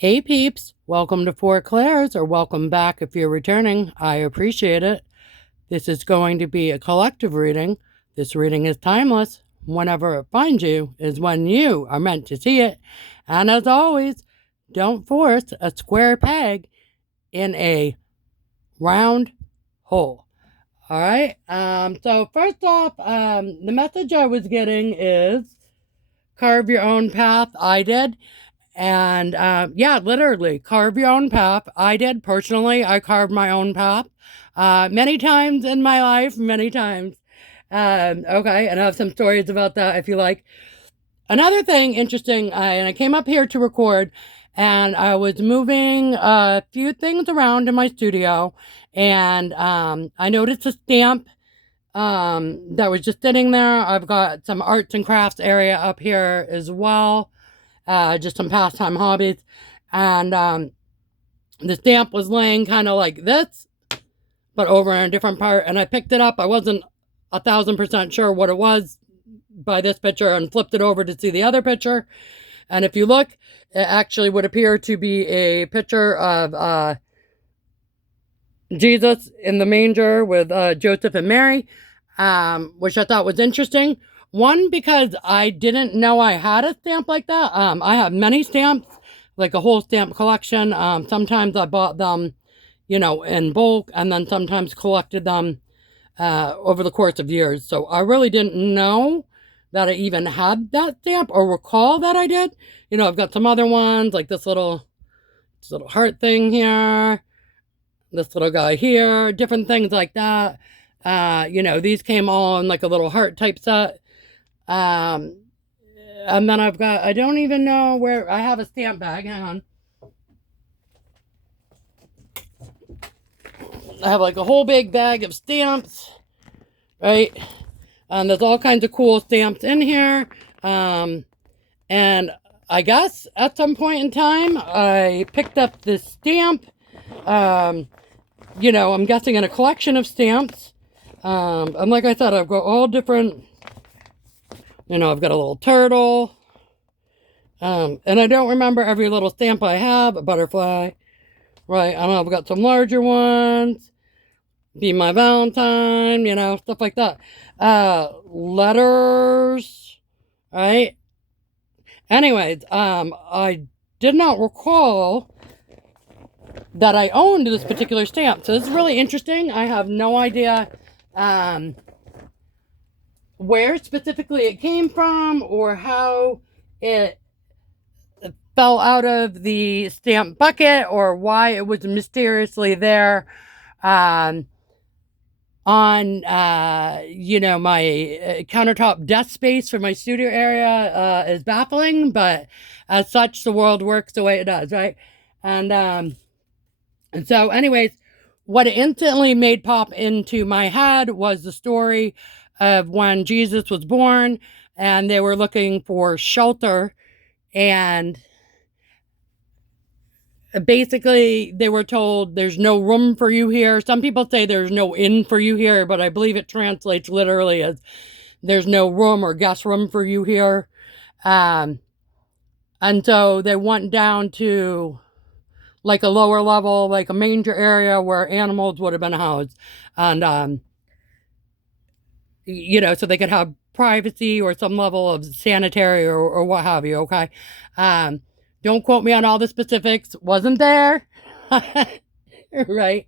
Hey peeps, welcome to Four Clairs, or welcome back if you're returning. I appreciate it. This is going to be a collective reading. This reading is timeless. Whenever it finds you is when you are meant to see it. And as always, don't force a square peg in a round hole. All right. So first off, the message I was getting is carve your own path. I did. And yeah, literally, carve your own path. I did personally. I carved my own path many times in my life, many times. Okay, and I have some stories about that if you like. Another thing interesting, and I came up here to record, and I was moving a few things around in my studio, and I noticed a stamp that was just sitting there. I've got some arts and crafts area up here as well. Just some pastime hobbies. And the stamp was laying kind of like this, but over in a different part. And I picked it up. I wasn't 1,000% sure what it was by this picture and flipped it over to see the other picture. And if you look, it actually would appear to be a picture of Jesus in the manger with Joseph and Mary, which I thought was interesting. One, because I didn't know I had a stamp like that. I have many stamps, like a whole stamp collection. Sometimes I bought them, in bulk, and then sometimes collected them over the course of years. So I really didn't know that I even had that stamp or recall that I did. I've got some other ones, like this little heart thing here, this little guy here, different things like that. These came all in like a little heart type set. And then I don't even know where, I have a stamp bag, hang on. I have like a whole big bag of stamps, right? And there's all kinds of cool stamps in here. And I guess at some point in time, I picked up this stamp. I'm guessing in a collection of stamps. And like I said, I've got all different, I've got a little turtle. And I don't remember every little stamp I have, a butterfly. Right, I know I've got some larger ones. Be my Valentine, stuff like that. Letters, right? Anyways, I did not recall that I owned this particular stamp. So this is really interesting. I have no idea where specifically it came from or how it fell out of the stamp bucket or why it was mysteriously there on my countertop desk space for my studio area is baffling, but as such, the world works the way it does, right? And so anyways, what it instantly made pop into my head was the story of when Jesus was born and they were looking for shelter, and basically they were told there's no room for you here. Some people say there's no inn for you here, but I believe it translates literally as there's no room or guest room for you here. And so they went down to like a lower level, like a manger area where animals would have been housed. And, so they could have privacy or some level of sanitary or what have you, okay? Don't quote me on all the specifics. Wasn't there. Right.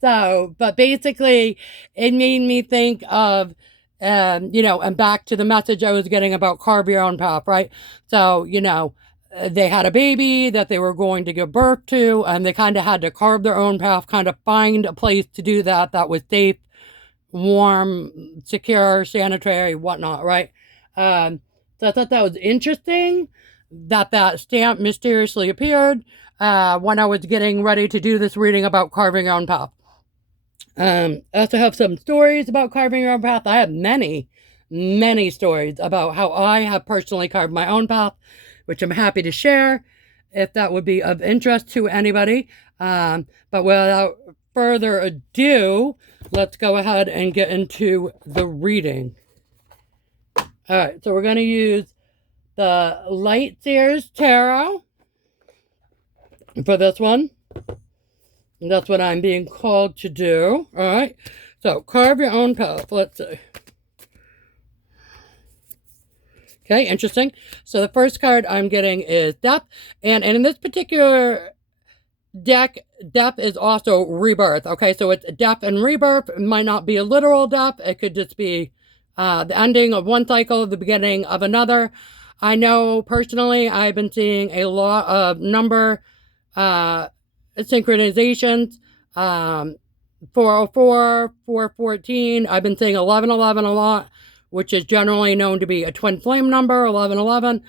So, but basically, it made me think of, and back to the message I was getting about carve your own path, right? So, they had a baby that they were going to give birth to, and they kind of had to carve their own path, kind of find a place to do that was safe, warm, secure, sanitary, whatnot, right? So I thought that was interesting that stamp mysteriously appeared when I was getting ready to do this reading about carving your own path. I also have some stories about carving your own path. I have many, many stories about how I have personally carved my own path, which I'm happy to share if that would be of interest to anybody. But without further ado, let's go ahead and get into the reading. All right, so we're going to use the Light Sears Tarot. for this one. And that's what I'm being called to do. All right. So carve your own path. Let's see. Okay, interesting. So the first card I'm getting is Death. And in this particular deck, death is also rebirth. Okay, so it's death and rebirth. It might not be a literal death. It could just be the ending of one cycle, the beginning of another. I know personally I've been seeing a lot of number synchronizations. 404, 414. I've been seeing 1111 a lot, which is generally known to be a twin flame number, 1111.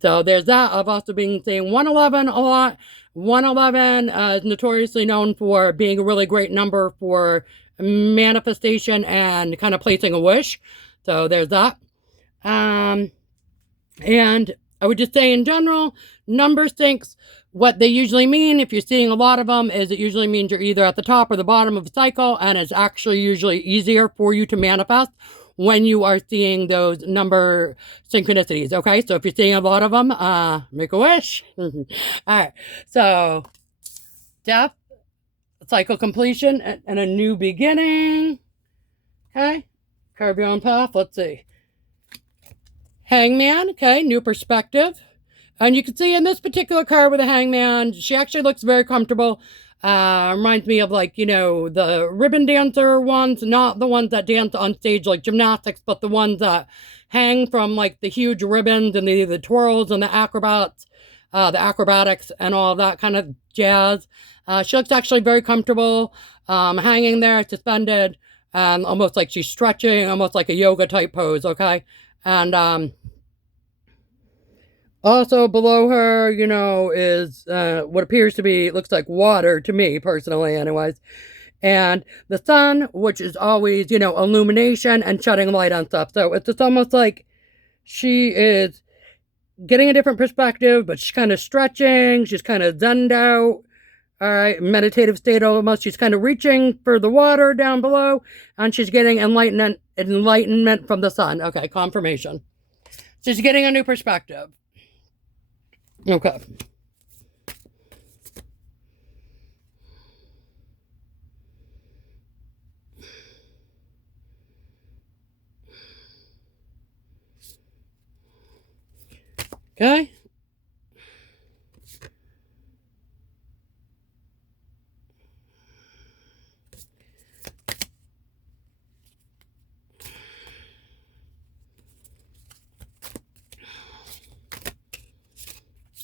So there's that. I've also been seeing 111 a lot. 111 is notoriously known for being a really great number for manifestation and kind of placing a wish. So there's that. And I would just say in general, number syncs, what they usually mean, if you're seeing a lot of them, is it usually means you're either at the top or the bottom of a cycle, and it's actually usually easier for you to manifest when you are seeing those number synchronicities, okay? So if you're seeing a lot of them, make a wish. All right, so death, cycle completion, and a new beginning, okay? Carve your own path, let's see. Hangman, okay, new perspective. And you can see in this particular card with the hangman, she actually looks very comfortable. Reminds me of, like, you know, the ribbon dancer ones, not the ones that dance on stage like gymnastics, but the ones that hang from, like, the huge ribbons and the twirls and the acrobats, the acrobatics and all that kind of jazz. She looks actually very comfortable, hanging there, suspended, almost like she's stretching, almost like a yoga type pose, okay? And also below her, you know, is what appears to be, looks like water to me personally anyways. And the sun, which is always, you know, illumination and shedding light on stuff. So it's just almost like she is getting a different perspective, but she's kind of stretching, she's kind of zenned out. All right, meditative state almost. She's kind of reaching for the water down below, and she's getting enlightenment from the sun. Okay, confirmation. She's getting a new perspective. Okay. Okay.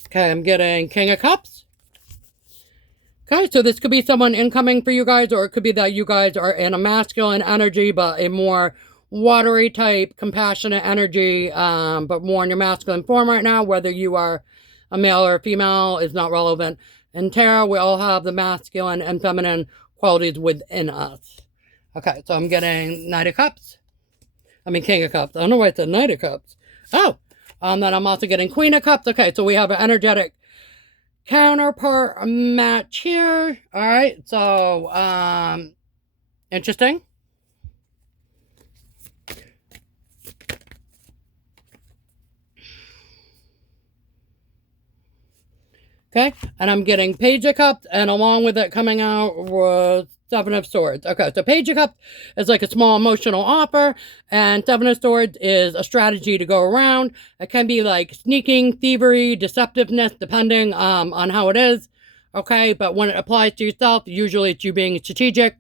Okay, I'm getting King of Cups. Okay, so this could be someone incoming for you guys, or it could be that you guys are in a masculine energy, but a more watery type, compassionate energy, but more in your masculine form right now. Whether you are a male or a female is not relevant. In tarot, we all have the masculine and feminine qualities within us. Okay, so I'm getting Knight of Cups. I mean, King of Cups. I don't know why it's a Knight of Cups. Oh, then I'm also getting Queen of Cups. Okay, so we have an energetic counterpart match here. All right, so interesting. Okay, and I'm getting Page of Cups, and along with it coming out was Seven of Swords. Okay, so Page of Cups is like a small emotional offer, and Seven of Swords is a strategy to go around. It can be like sneaking, thievery, deceptiveness, depending on how it is. Okay, but when it applies to yourself, usually it's you being strategic,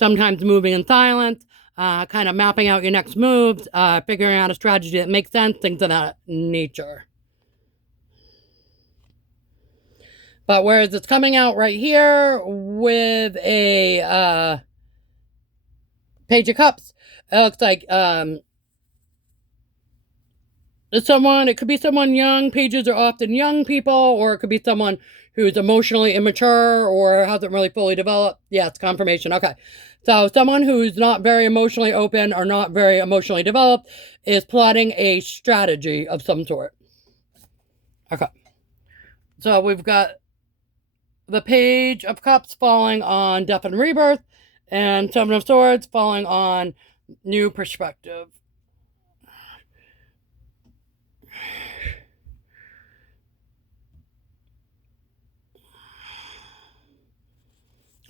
sometimes moving in silence, kind of mapping out your next moves, figuring out a strategy that makes sense, things of that nature. But whereas it's coming out right here with a Page of Cups, it looks like it could be someone young. Pages are often young people, or it could be someone who's emotionally immature or hasn't really fully developed. Yes, confirmation. Okay. So someone who's not very emotionally open or not very emotionally developed is plotting a strategy of some sort. Okay. So we've got the Page of Cups falling on Death and Rebirth, and Seven of Swords falling on New Perspective.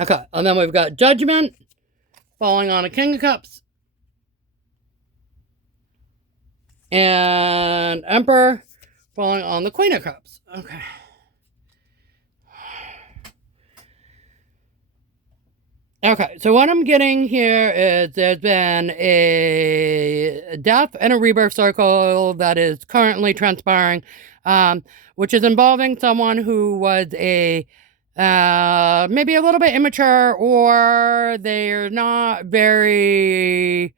Okay, and then we've got Judgment falling on a King of Cups. And Emperor falling on the Queen of Cups. Okay. Okay, so what I'm getting here is there's been a death and a rebirth circle that is currently transpiring, which is involving someone who was maybe a little bit immature, or they're not very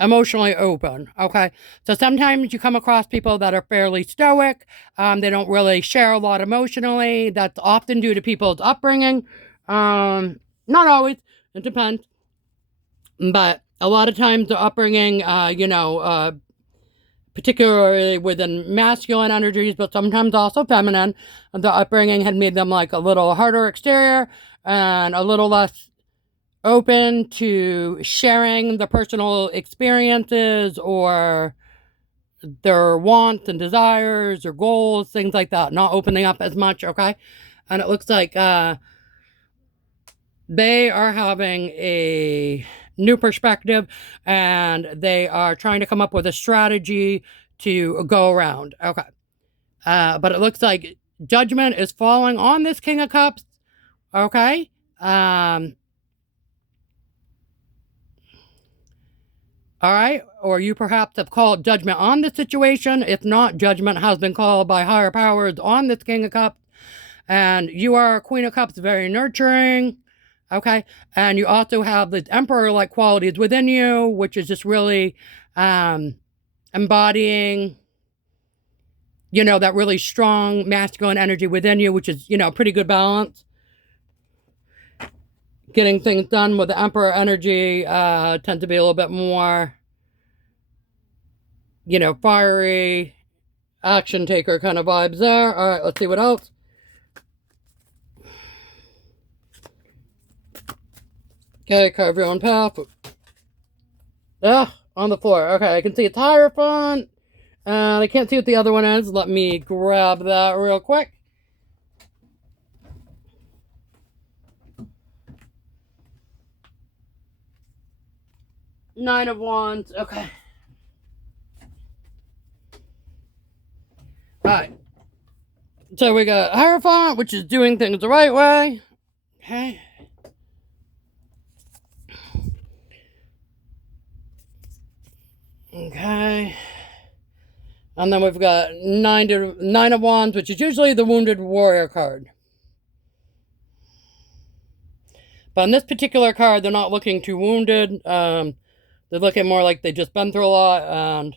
emotionally open. Okay, so sometimes you come across people that are fairly stoic. They don't really share a lot emotionally. That's often due to people's upbringing. Not always, it depends, but a lot of times the upbringing, particularly within masculine energies, but sometimes also feminine, the upbringing had made them like a little harder exterior and a little less open to sharing the personal experiences or their wants and desires or goals, things like that, not opening up as much. Okay, and it looks like they are having a new perspective, and they are trying to come up with a strategy to go around. Okay, but it looks like Judgment is falling on this King of Cups. Okay, all right, or you perhaps have called Judgment on this situation. If not, Judgment has been called by higher powers on this King of Cups. And you are Queen of Cups, very nurturing. Okay, and you also have the Emperor-like qualities within you, which is just really embodying, that really strong masculine energy within you, which is, pretty good balance. Getting things done with the Emperor energy tends to be a little bit more, fiery, action taker kind of vibes there. All right, let's see what else. Okay, carve your own path. On the floor. Okay, I can see it's Hierophant. And I can't see what the other one is. Let me grab that real quick. Nine of Wands. Okay. Alright. So we got Hierophant, which is doing things the right way. Okay. Okay. And then we've got Nine of Wands, which is usually the Wounded Warrior card. But in this particular card, they're not looking too wounded. They're looking more like they've just been through a lot and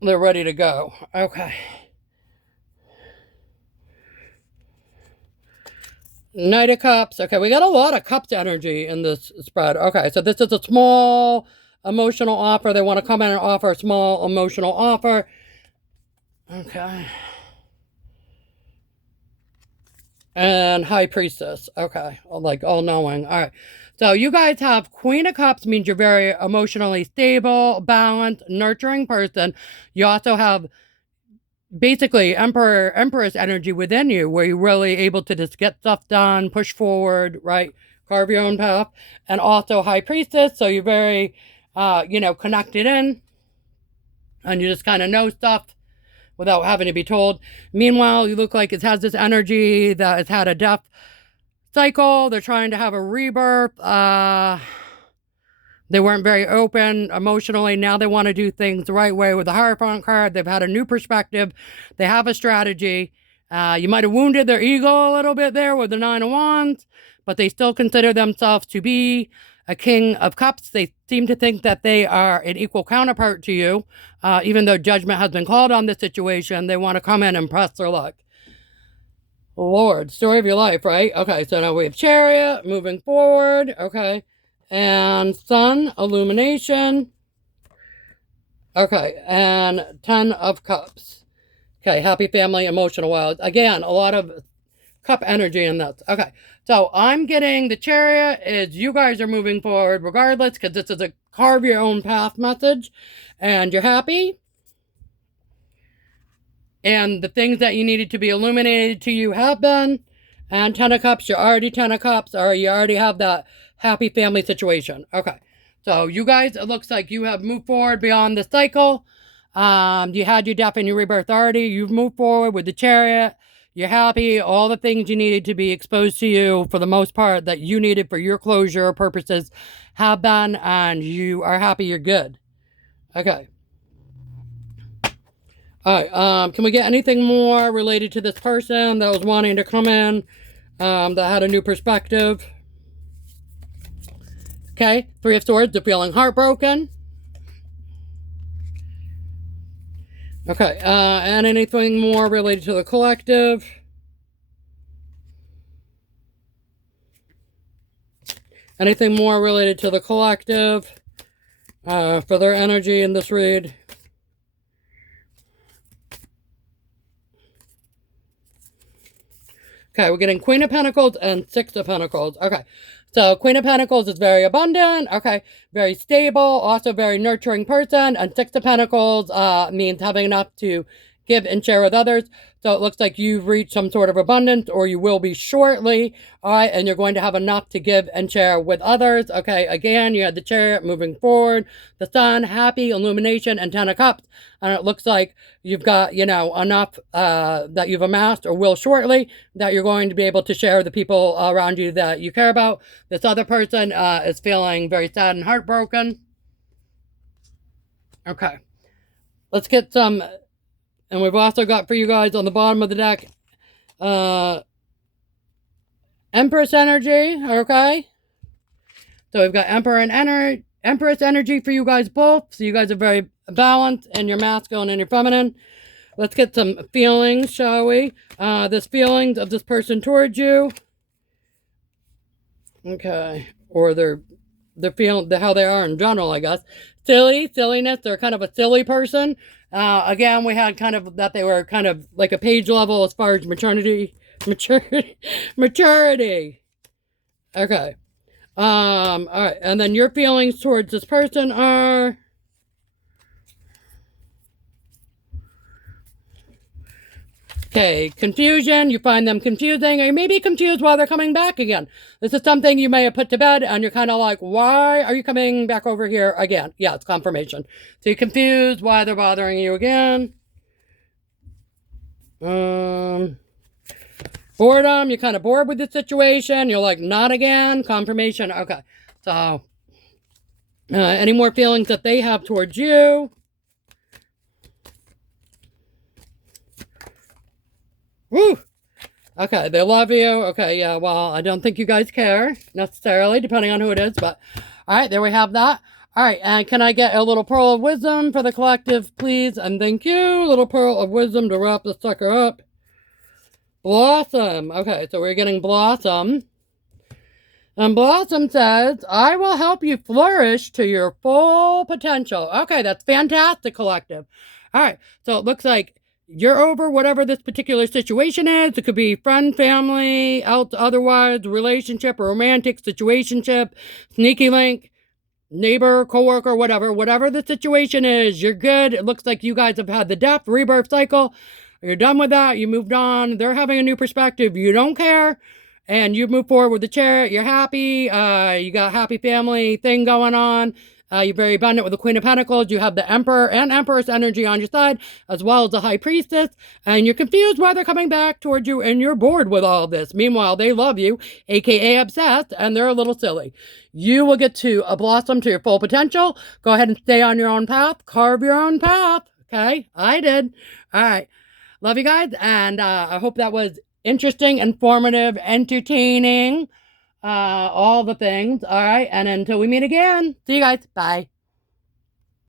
they're ready to go. Okay. Knight of Cups. Okay, we got a lot of Cups energy in this spread. Okay, so this is a small emotional offer. They want to come in and offer a small emotional offer. Okay. And High Priestess. Okay, like all-knowing. All right. So you guys have Queen of Cups, means you're very emotionally stable, balanced, nurturing person. You also have basically Empress energy within you, where you're really able to just get stuff done, push forward, right? Carve your own path. And also High Priestess, so you're very, connected in. And you just kind of know stuff without having to be told. Meanwhile, you look like it has this energy that has had a death cycle. They're trying to have a rebirth. They weren't very open emotionally. Now they want to do things the right way with the Hierophant card. They've had a new perspective. They have a strategy. You might have wounded their ego a little bit there with the Nine of Wands, but they still consider themselves to be a King of Cups. They seem to think that they are an equal counterpart to you. Even though Judgment has been called on this situation, they want to come in and press their luck. Lord, story of your life, right? Okay, so now we have Chariot, moving forward, okay. And Sun, illumination. Okay, and 10 of Cups. Okay, happy family, emotional wild. Again, a lot of cup energy in this. Okay, so I'm getting the Chariot is you guys are moving forward regardless, because this is a carve your own path message, and you're happy. And the things that you needed to be illuminated to you have been. And 10 of Cups, you're already 10 of Cups, or you already have that happy family situation. Okay. So you guys, it looks like you have moved forward beyond the cycle. You had your death and your rebirth already. You've moved forward with the Chariot. You're happy. All the things you needed to be exposed to you, for the most part, that you needed for your closure purposes, have been, and you are happy. You're good. Okay. All right. Can we get anything more related to this person that was wanting to come in, that had a new perspective? Okay. 3 of Swords. They're feeling heartbroken. Okay. And anything more related to the collective? Anything more related to the collective for their energy in this read? Okay, we're getting Queen of Pentacles and 6 of Pentacles. Okay, so Queen of Pentacles is very abundant. Okay, very stable, also very nurturing person. And 6 of Pentacles means having enough to give and share with others. So it looks like you've reached some sort of abundance, or you will be shortly. All right, and you're going to have enough to give and share with others. Okay, again, you had the Chariot moving forward, the Sun, happy, illumination, and 10 of Cups. And it looks like you've got, you know, enough that you've amassed or will shortly, that you're going to be able to share with the people around you that you care about. This other person is feeling very sad and heartbroken. Okay, let's get some. And we've also got for you guys on the bottom of the deck, Empress energy, okay? So we've got Emperor and Empress energy for you guys both. So you guys are very balanced in your masculine and your feminine. Let's get some feelings, shall we? This feelings of this person towards you. Okay. Or they're feeling how they are in general, I guess. Silliness. They're kind of a silly person. Again, we had kind of that they were kind of like a page level as far as maturity. Okay. All right. And then your feelings towards this person are. Okay, confusion. You find them confusing, or you may be confused while they're coming back again. This is something you may have put to bed, and you're kind of like, why are you coming back over here again? Yeah, it's confirmation. So you're confused why they're bothering you again. Boredom. You're kind of bored with the situation. You're like, not again. Confirmation. Okay. So, any more feelings that they have towards you? Woo! Okay, they love you. Okay, yeah, well, I don't think you guys care necessarily, depending on who it is, but all right, there we have that. All right, and can I get a little pearl of wisdom for the collective, please? And thank you. Little pearl of wisdom to wrap this sucker up. Blossom. Okay, so we're getting Blossom. And Blossom says, I will help you flourish to your full potential. Okay, that's fantastic, collective. All right, so it looks like you're over whatever this particular situation is. It could be friend, family, otherwise, relationship, romantic situationship, sneaky link, neighbor, coworker, whatever the situation is, you're good. It looks like you guys have had the death, rebirth cycle. You're done with that. You moved on. They're having a new perspective. You don't care. And you move forward with the Chariot. You're happy. You got a happy family thing going on. You're very abundant with the Queen of Pentacles. You have the Emperor and Empress energy on your side, as well as the High Priestess. And you're confused why they're coming back towards you, and you're bored with all this. Meanwhile, they love you, aka obsessed, and they're a little silly. You will get to blossom to your full potential. Go ahead and stay on your own path. Carve your own path. Okay? I did. All right. Love you guys, and I hope that was interesting, informative, entertaining, all the things. All right, and until we meet again, see you guys. Bye.